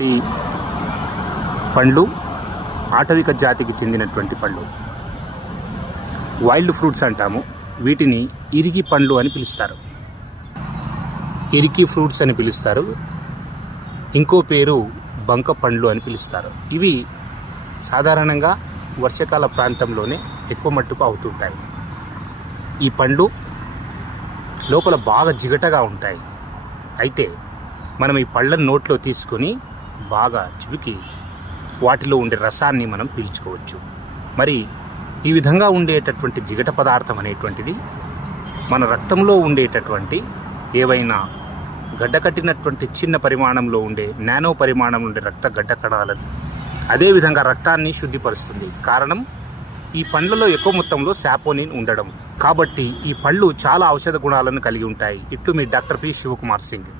ఈ పండ్లు ఆటవిక జాతికి చెందినటువంటి పళ్ళు, వైల్డ్ ఫ్రూట్స్ అంటాము. వీటిని ఇరికి పండ్లు అని పిలుస్తారు, ఇరికి ఫ్రూట్స్ అని పిలుస్తారు. ఇంకో పేరు బంక పండ్లు అని పిలుస్తారు. ఇవి సాధారణంగా వర్షాకాల ప్రాంతంలోనే ఎక్కువ మట్టుకు అవుతుంటాయి. ఈ పండ్లు లోపల బాగా జిగటగా ఉంటాయి. అయితే మనం ఈ పళ్ళను నోట్లో తీసుకొని బాగా చివికి వాటిలో ఉండే రసాన్ని మనం పీల్చుకోవచ్చు. మరి ఈ విధంగా ఉండేటటువంటి జిగట పదార్థం అనేటువంటిది మన రక్తంలో ఉండేటటువంటి ఏవైనా గడ్డకట్టినటువంటి చిన్న పరిమాణంలో ఉండే నానో పరిమాణం ఉండే రక్త గడ్డ కణాలను, అదేవిధంగా రక్తాన్ని శుద్ధిపరుస్తుంది. కారణం ఈ పండ్లలో ఎక్కువ మొత్తంలో సాపోనిన్ ఉండడం. కాబట్టి ఈ పళ్ళు చాలా ఔషధ గుణాలను కలిగి ఉంటాయి. ఇట్లు మీ డాక్టర్ పి శివకుమార్ సింగ్.